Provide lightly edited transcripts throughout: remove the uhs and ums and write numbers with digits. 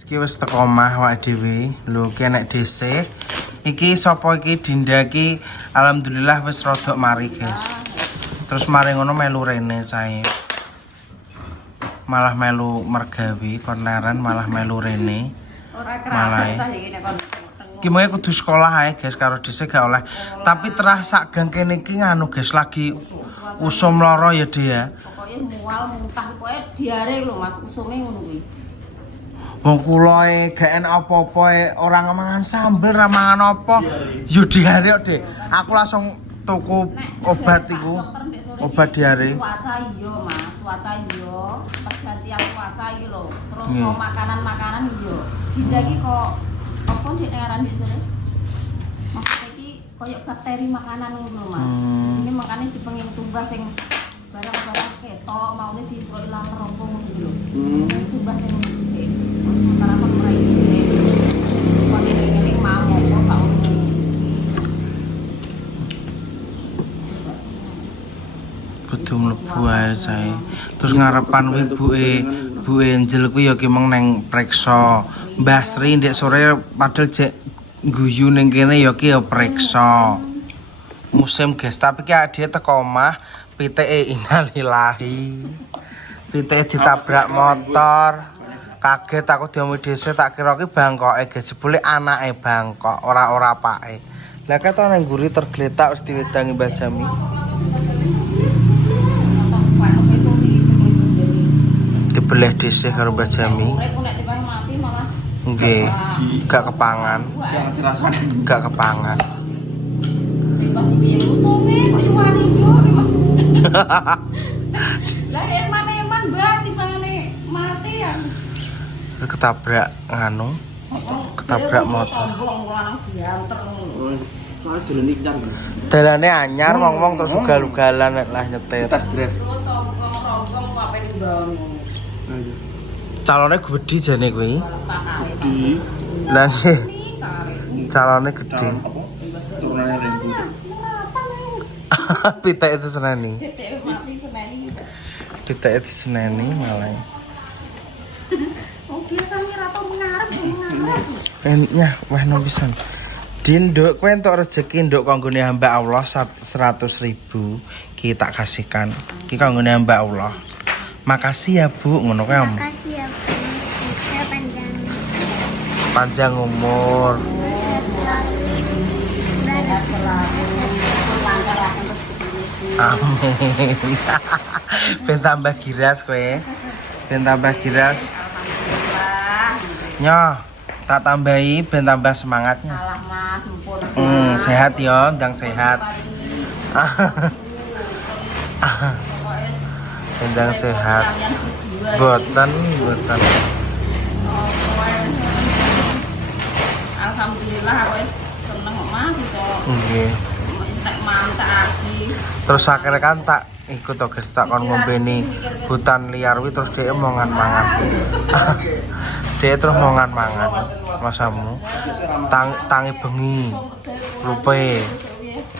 Iki wis teko omah awake dhewe. Lho ki enek DC. Iki sapa iki Dinda iki alhamdulillah wis rodok mari, guys. Terus mari ngono melu rene cahe. Malah melu mergawe kon leren malah melu rene. Ora kerasa ta iki nek kon. Ki mau kudu sekolah ae, guys, karo DC gak oleh. Tapi terah sak gang kene iki nganu, guys, lagi usum loro ya dia. Pokoke mual muntah kowe diare lho Mas, usume ngono kuwi. Wong kula gak enak apa-apa ora mangan sambel ra mangan apa. Yo diare kok, Dik. Aku langsung tuku obat iku. Obat diare. Cuaca iya, Mas. Cuaca iya. Pergantian cuaca iki lho. Terus mau makanan-makanan iya. Dinda iki kok apa nek ngaran di sore? Maksudnya iki koyo bakteri makanan ngono, Mas. Ini makane dipenging tumbas sing barang-barang ketok maune ditroi lan rompo ngono lho. Tumbas sing dhisik. Sementara kon ora iki. Kok ngene mau apa saune. Kudu mlebu ae sae. Terus ngarepan ibuke Angel kuwi ya ki meng neng preksa. Mbah Sri ndek sore padahal jek guyu ning kene ya ki ya preksa. Musim guys, tapi ki dia teko omah pitike innalillahi. Pitike ditabrak motor. Kaget aku diomu dhisik tak kira ki bangkoke guys, jebule anake bangkok, ora apake. Lah ketok nang nguri tergletak wis diwedangi Mbah Jami. Dibelah dhisik karo Mbah Jami. Nggih, gak kepangan. Gak kepangan. Lah eman-eman Mbak timbangane mati ya. Ketabrak nganu. Ketabrak motor. Soalnya dolan iki kan. Dalane anyar wong-wong terus ugal-ugalan lah nyetir. Tes drive. Calone gedhi jane kuwi. Di Lah calone gedhi. turunannya Rembu. Pitek itu seneni. Mati seneni. Pitek itu seneni malah. Oh biasanya rata mengarep. Enya wah no pisan. Din nduk kowe entuk rezeki nduk kanggone hamba Allah 100.000 ki tak kasihkan. Ki kanggone hamba Allah. Makasih ya Bu, ngono kae om. Makasih ya Bu. Semoga Panjang umur. Amin. Ben tambah giras kowe. Ben tambah giras. Nyoh, tak tambahi ben tambah semangatnya. Alah Mas, mumpun. Sehat ya, ndang sehat. Ndang sehat. Boten. Alhamdulillah aku wis seneng Mas iso. Nggih. Tak mantaki. Terus akhirnya kan tak ikut to guys tak kon ngombeni hutan liar wi terus dia mangan. Dia terus mangan masamu. Tangi bengi. Lupe.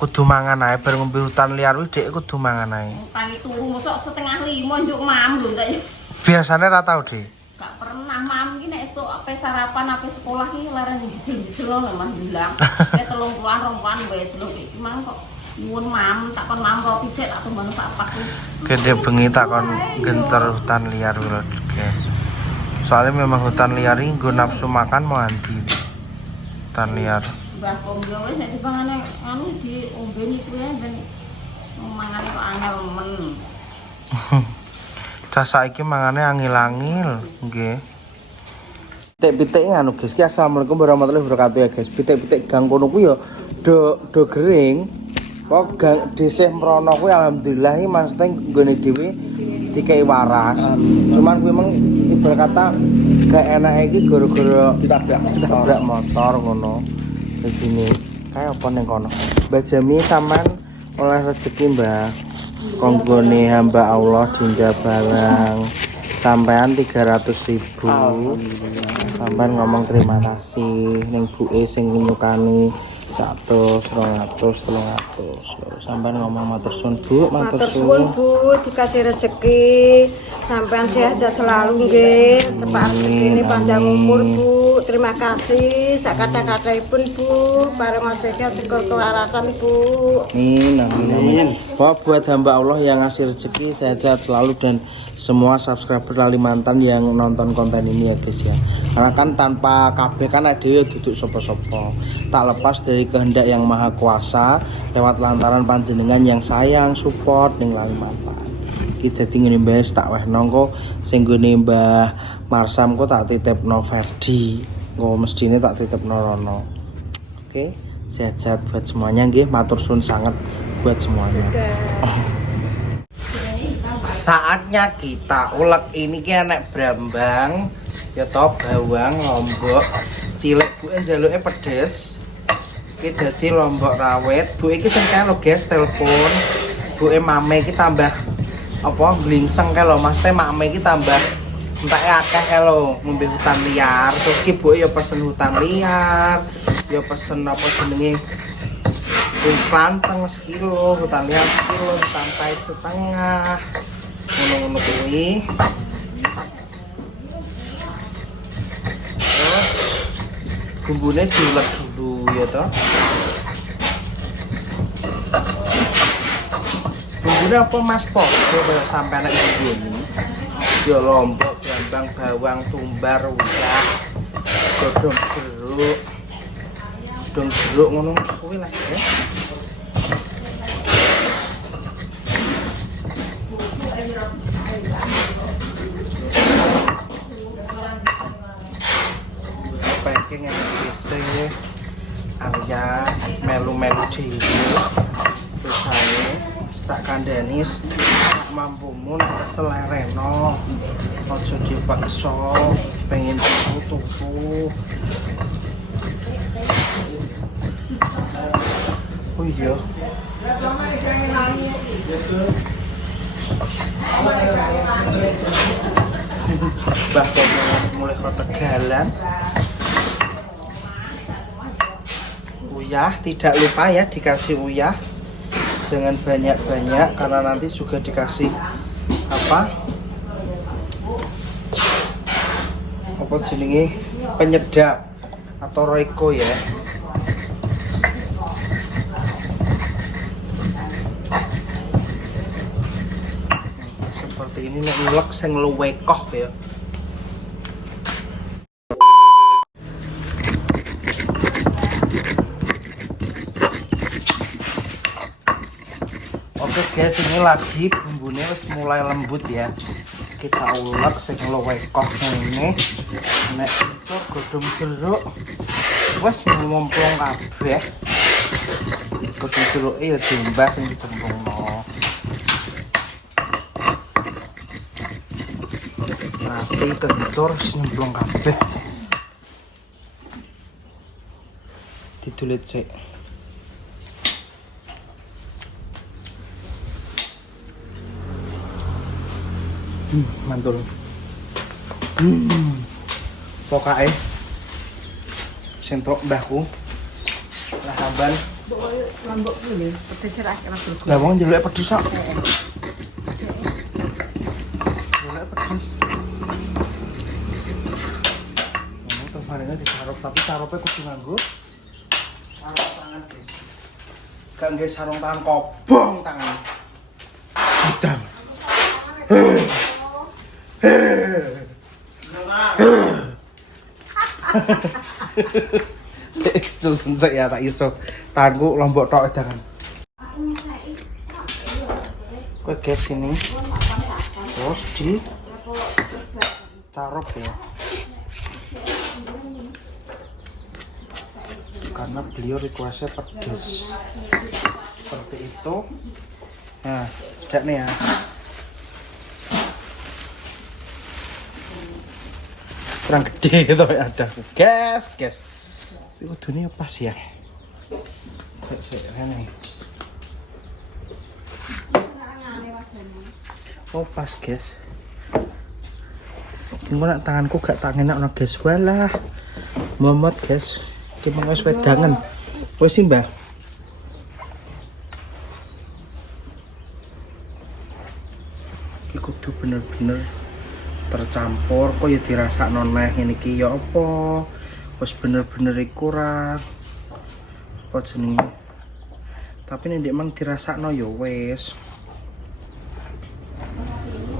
Kudu mangan ae bar ngombe hutan liar wi dhek kudu mangan ae. Tangi turu mosok 4:30 njuk mam lho tak. Biasane ra tau, Dik. Gak pernah mam iki nek esuk ape sarapan ape sekolah iki leren jejel lho Mas bilang. Nek 30-an wis lho iki mang kok nyuwun mam tak kon mam roti sik tak tumbang sak pak iki. Gede bengi tak kon gencer hutan liar wi lho, guys. Soalnya memang hutan liar ini nggo nafsu makan mau anti. Hutan liar. Mbah Kom yo wis nek dipangane anu diombeni kuwi ben mangane kok angel men. Cah saiki mangane angil-angil, nggih. Pitik-pitik nganu guys, ki assalamualaikum warahmatullahi wabarakatuh ya guys. Pitik-pitik gang kono ku ya do gering. Kok gang dhisik mrono kuwi alhamdulillah iki maksudnya nggone dhewe dikei waras. Cuman kuwi meng ibarat kata gak enak iki gara-gara ditabrak motor ngono. Begini. Kayak apa ning kono? Mbak Jami sampean oleh rezeki, Mbak. Konggone hamba Allah Dinda barang sampean 300.000. sampean ngomong terima kasih ning buke sing nyukani 100, 200, 300. Sampean ngomong matur suwun Bu, matur suwun Bu, dikasih rezeki. Sampean sehat selalu nggih. Cepat rezekine panjang umur Bu. Terima kasih sak kata-kataipun Bu. Paring sehat syukur kewarasan Bu. Amin, amin. Buat hamba Allah yang ngasih rezeki sehat-sehat selalu dan semua subscriber Kalimantan yang nonton konten ini ya guys ya. Karena kan tanpa KB kan ada ya duduk sopo-sopo. Tak lepas dari kehendak yang maha kuasa lewat lantaran panjenengan yang sayang support ning Kalimantan. Kita tinggal mbes tak weh nongko sing gone Mbah Marsam kok tak titipno Ferdi. Kok mestine tak titipno Rono. Oke, sehat-sehat buat semuanya nggih. Matur suwun sangat buat semuanya. Saatnya kita ulek ini ki enek brambang ya toh bawang lombok cilik Bu njaluke pedes iki dadi lombok rawit Bu iki sing kae lho guys telepon Bu mame iki tambah apa glingseng kae lho Mas teh mame iki tambah entake akeh kae lho ngombe hutan liar terus ki Bu ya pesen hutan liar ya pesen apa jenenge panceng sekilo, hutan liar sekilo, hutan pahit setengah ngono-ngono kuwi terus bumbune diulek dulu ya toh bumbune apa Mas Pok coba sampai anak bumbune ya lombok, brambang, bawang, tumbar, uyah godhong jeruk ngono kuwi lah ya. Packing yang biasa ya Alia melu-melu dhewe terus saya tak kandhani sak mampumu nek keselereno aja dipaksa pengen tuku. Oh iya. Bahkan mulai ketegalan. Uyah tidak lupa ya dikasih uyah. Jangan banyak-banyak karena nanti juga dikasih apa jenenge penyedap atau roiko ya. Seperti ini nek ngulek sing luwekoh ya. Oke guys, ini lagi bumbunya mulai lembut ya. Kita ulek sing luwekoh ngene. Nek itu godhong jeruk wis ngomplong kabeh. Godhong jeruke ya diembah sing dicemplungno. Nasi kencur nyemplung kabeh. Didulit sik. Mantul. Pokoke sentok mbahku. Lahaban. Lombok kuwi pedes ra kira bergo. Lah wong njeluke pedes kok. Njeluke pedes. Ini tuh barengnya disarup tapi sarupnya kudu nganggo sarung tangan guys. Gak nggae sarung tangan kobong tangan. Udang. Susun saya tak iso tanganku lombok tok edangan. Kowe guys ini terus di carup ya karena beliau requestnya pedes seperti itu. Nah sudah nih ya. Kurang gede gitu ya ada gas itu dunia pas ya ini oh pas guys Engko nek tanganku gak tak enakno guys. Walah. Momot guys. Ki mung wis wedangen. Wis sih, Mbah. Iki kudu bener-bener tercampur kok ya dirasakno neh ngene iki ya apa. Wis bener-bener iku ora apa jenenge. Tapi nek ndek mang dirasakno ya wis.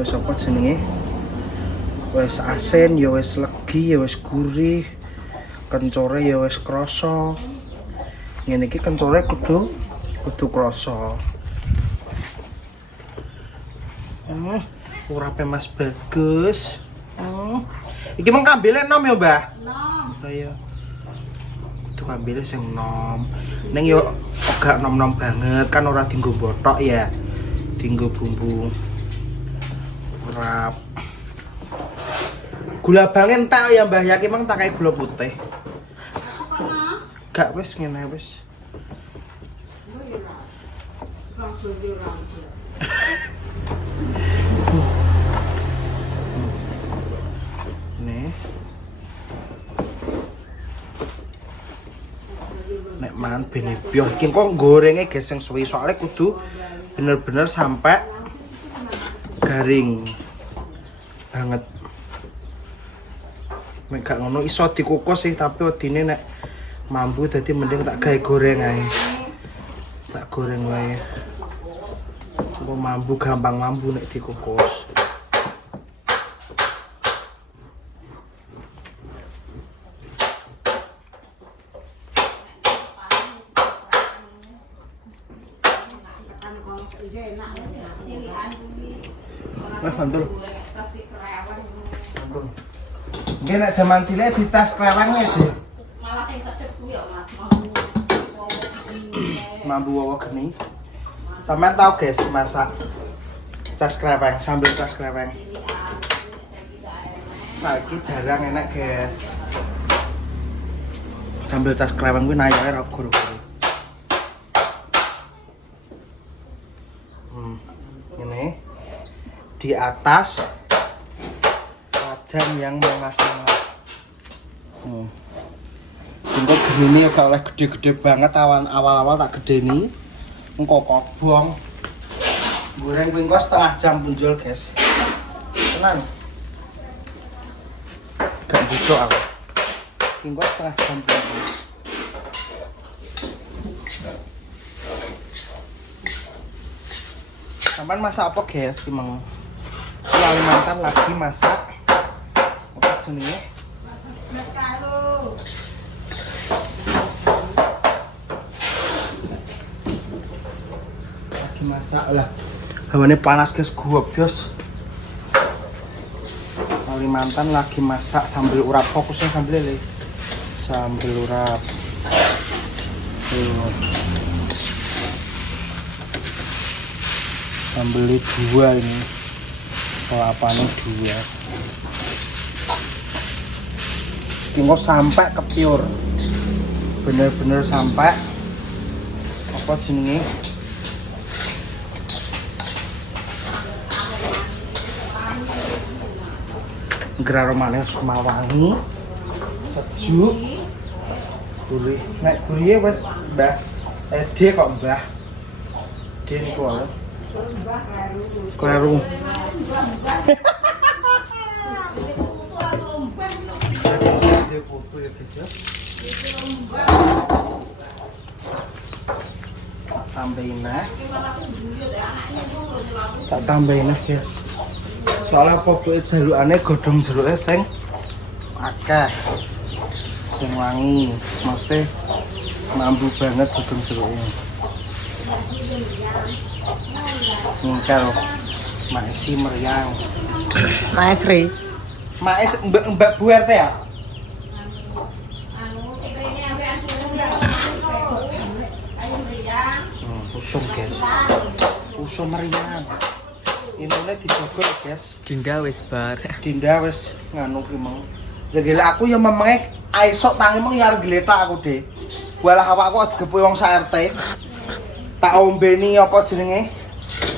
Wis apa jenenge? Wis asin ya wis legi ya wis gurih. Kencore ya wis krasa. Ngene iki kencore kudu krasa. Urape Mas Bagus. Iki meng kambile enom ya, Mbah? Nom. Ayo. Kudu kambile sing enom. Ning yo gak nom-nom banget kan ora dienggo bothok ya. Dienggo bumbu urap. Gula bang entek ya Mbah, yakin mang tak kayak gula putih. Gak wis ngene wis. Nih. Nek mangan bene biyo iki kok gorenge guys sing suwi soalnya kudu bener-bener sampai garing banget. Nek gak ngono iso dikukus sih tapi wedine nek mambu dadi mending tak gawe goreng ae. Tak goreng wae. Engko mambu gampang mambu nek dikukus. Wes bantul. Bantul. Nggih nek jaman cilik dicas krewenge sih. Malah sing sedep ku ya Mas. Mambu wawa geni. Sampeyan tau guys masak cas kreweng, sambel cas kreweng. Saiki jarang enak guys. Sambel cas kreweng kuwi nayoke ra guru-guru. Ini di atas wajan yang menganga-nganga. Engko genine ora oleh gede-gede banget awal-awal tak gedeni. Engko kobong. Goreng kuwi engko setengah jam punjul, guys. Tenang. Gak busuk aku. Engko setengah jam punjul. Sampai masak apa guys? Gimana? Kalimantan lagi masak apa jenenge? Masak black karo. Lagi masak lah. Hawane panas guys, gobios. Kalimantan lagi masak sambil urap, fokusnya sambil lele. Sambil urap. Sambelnya dua ini, kelapanya dua. Tinggal sampai kepiur, bener-bener sampai apa jenenge? Gerar manis mawangi, sejuk, gurih. Nek gurihnya wes Mbah, dia kok Mbah, dia ini kok. Kleru. Tambahin nah. Tak tambahin nah ya. Soalnya pokoknya jalukane godhong jeruknya sing akeh. Sing wangi, maksudnya mambu banget godhong jeruknya. Ngkel maesi meriang. Maesri. Maes mbak Bu RT ya? Usum guys. Usum meriang. Inune dijogol guys. Dinda wis bar. Dinda wis nganu ki mau. Jegele aku ya memenge aisok tangi mung ya arep gletak aku de. Walah awakku digepuki wong sak RT. Tak ombeni apa jenenge?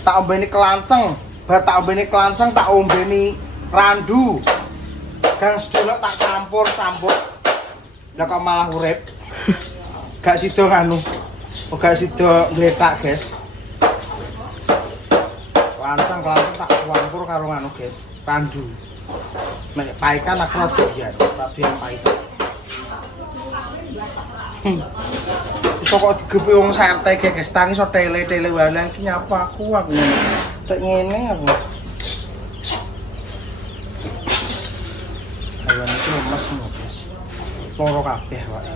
Tak ombeni kelanceng. Bar tak ombeni kelanceng tak ombeni randu. Gang sedulur tak campur. Lah kok malah urip. Gak sida nganu. Gak sida ngletak, guys. Lancang tak campur karo nganu, guys. Randu. Nek paikan aku ora doyan paikan. Iso kok digepi wong sate guys, tangi iso tele-tele wae iki nyapa aku tek ngene aku. Hewan itu lemes semua guys. Loro kabeh wae.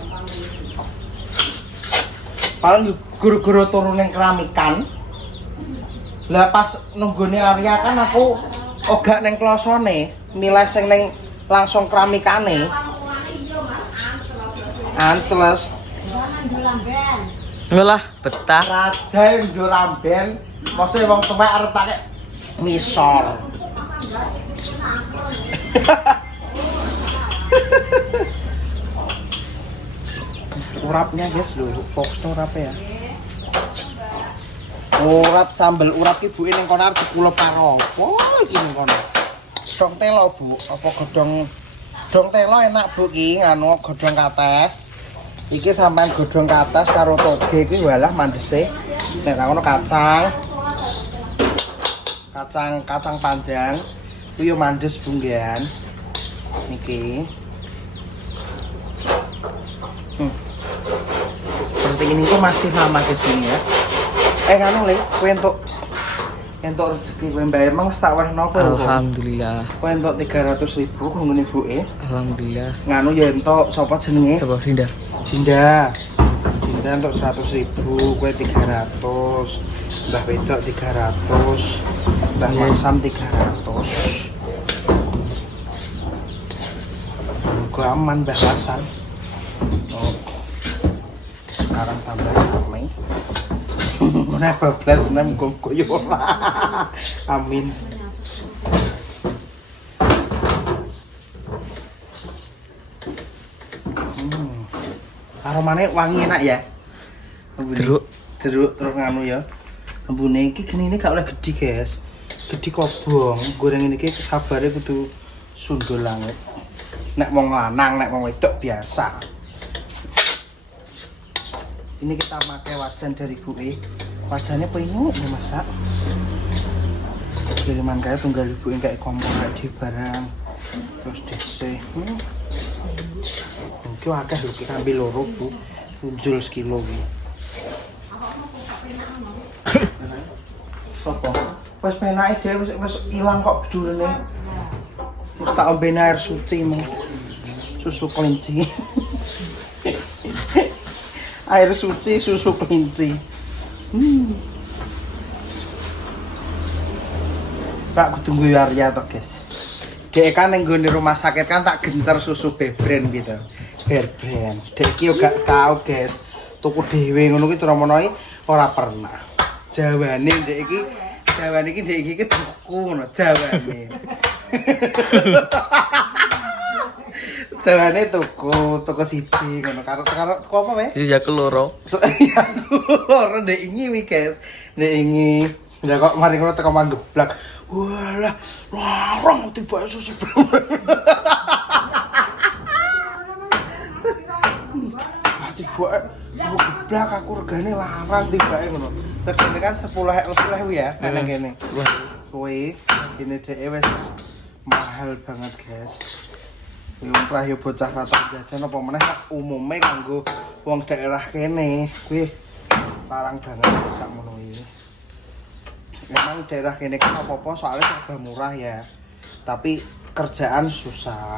Paling guru-guru turun ning keramikan. Lah pas nunggone Arya kan aku ogak ning klosone, milih sing ning langsung keramikane. Anceles. Ngolah betah. Raja yang ramben, maksudnya wong tuwek arep tak misor. Urapnya guys lho, box urap ya. Urap sambel urap ki buke ning kono arep dikulep karo apa iki ning kono. Dong telo, Bu. Apa godhong telo enak Bu ki nganu godhong kates. Iki sampean godhong kates karo toge iki walah mandese. Nek ngono kacang panjang. Kuwi yo mandes bunggean. Niki. Seperti ini kok masih lama ke sini ya. Nganu Le, kowe entuk rezeki kowe mbayar mang wis tak wehno apa? Alhamdulillah. Kowe entuk 300.000 nggone ibuke. Alhamdulillah. Nganu ya entuk sapa jenenge? Sapa Dinda? Dinda untuk 100.000, kue 300, Mbah Wedok 300, Mbah Masam 300. Gue aman Mbah Masam. Oh. Sekarang tambah ramai. Mana 12 nem kok yo ora. Amin. Aromane wangi enak ya. Jeruk terus nganu ya. Embune iki genine gak oleh gedhi, guys. Gedhi kobong, goreng ini iki sabare kudu sundul langit. Nek wong lanang, nek wong wedok biasa. Ini kita pakai wajan dari ibuke. Wajannya penuh ya masak. Kiriman kayak tunggal ibuke kayak kompor kayak di barang. Terus dhisik. Iki akeh lho iki ambil loro, Bu. Punjul sekilo iki. Sopo? Wes penake dhewe wis ilang kok bedulene. Wis tak ombene air suci mu. Susu kelinci. Air suci susu kelinci. Pak kudu nggo Arya to, guys. Dek kan ning nggone rumah sakit kan tak gencer susu Bebren gitu. Bebren. Dek iki yo gak tau, guys. Tuku dhewe ngono ki cramono ora pernah. Jawane dek iki tuku ngono jawane. Jawane tuku siji ngono karo tuku apa wae? Iya keloro. Loro ndek ingi wi, guys. Ndek ingi. Lah kok mari ngono teko manggeblak. Walah, larang tiba susu. Tiba geblak aku regane larang tibake ngono. Regane kan 10.000 ya, nang kene. Kuwi kene dhek wis mahal banget, guys. Kuwi umrah yo bocah rata jajan apa meneh umume kanggo wong daerah kene. Kuwi larang banget sakmono iki. Memang daerah kene kan apa-apa soalnya serba murah ya. Tapi kerjaan susah.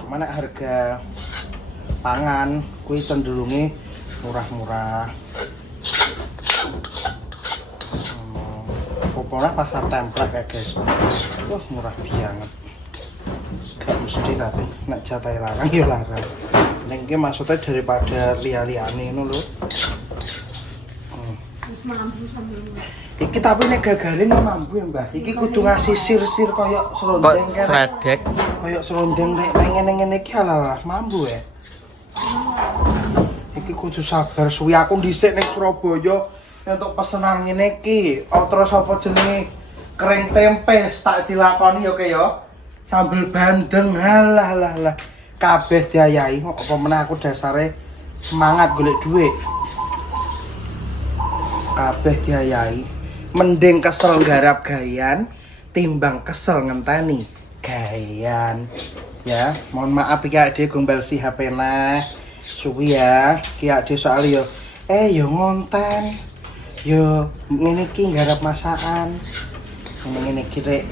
Cuma nek harga pangan kuwi cenderunge murah-murah. Pokoknya pasar template ya, guys. Wah, murah banget. Gak mesti tapi nek jatahe larang ya larang. Ning iki maksudnya daripada liya-liyane ngono lho. Iki tapi nek gagalin mampu ya, Mbah. Iki kudu ngasih sir-sir koyo serondeng Kok sredek? Koyo serondeng nek ngene-ngene iki alalah mampu ya. Iki kudu sabar suwi aku dhisik ning Surabaya untuk pesenan ngene iki. Oh terus apa jenenge kering tempe tak dilakoni ya ke ya. Sambel bandeng halah. Kabeh diayahi kok apa meneh aku dasare semangat golek duit. Kabeh diayahi. Mending kesel garap gayan timbang kesel ngenteni gayan. Ya, mohon maaf iki ade gombal si HP nah. Suwi ya, ki ade soal yo yo ngonten. Yo ngene iki garap masakan. Ngene iki rek.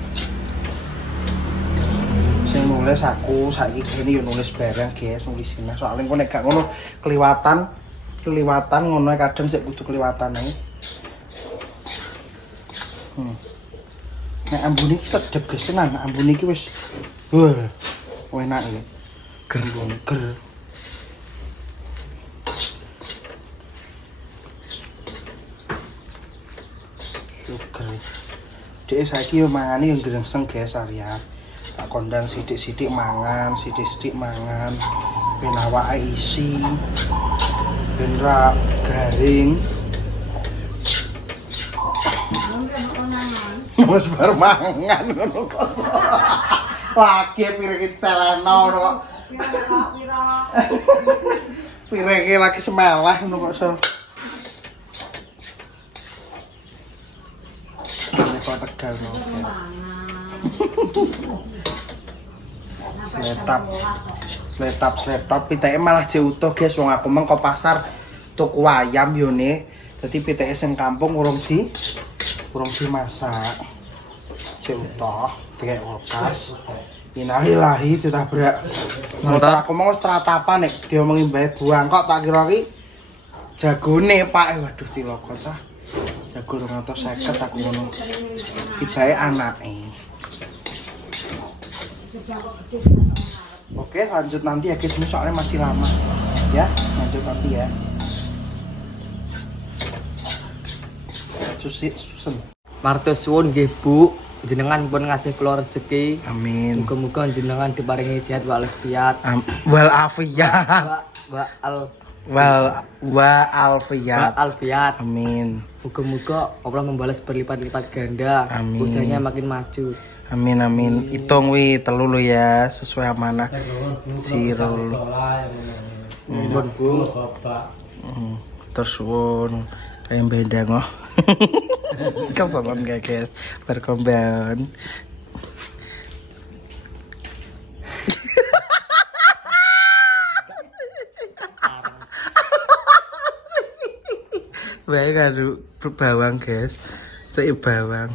Sing nulis aku saiki kene yo nulis barang guys, nulis sini. Soalnya kok nek gak ngono keliwatan ngono kadang sik kudu keliwatan ae. Nek ambune iki sedep guys tenan, ambune iki wis enak iki. Ger ger. Sugar. Dek saiki yo mangane yo grengseng guys Arya. Tak kondang sidik-sidik mangan, sidik-sidik mangan. Ben awake isi. Ben ra garing. Wes bar mangan ngono kok. Lagi piring seleno ngono kok. Piring lagi semelah ngono kok so. Kok tegal no. Sletap piteke malah jek utuh guys wong aku mengko pasar tuku ayam yo ne. Dadi piteke sing kampung urung dimasak. Jek utuh dikek kulkas. Innalillahi ditabrak. Motor aku mau stratapan nek diomongi mbae buang kok tak kira iki jagone Pak. Waduh cilaka cah. Jago 250 aku ngono. Kibae anake. Oke, lanjut nanti ya guys, ini soalnya masih lama. Ya, lanjut nanti ya. Susun. Martos suwun nggih Bu, jenengan pun ngasih kula rezeki. Amin. Muga-muga jenengan diparingi sehat walafiat. Wal afiyat. Wa alfiyat. Alfiat. Amin. Muga-muga Allah membalas berlipat-lipat ganda. Amin. Usahanya makin maju. Amin. Hitung wi telu lo ya sesuai amanah. Siro. Nuwun Bu. Terus suwun kayak beda ngoh. Kesonon guys, berkembang. Baik aduh bawang guys, saya bawang.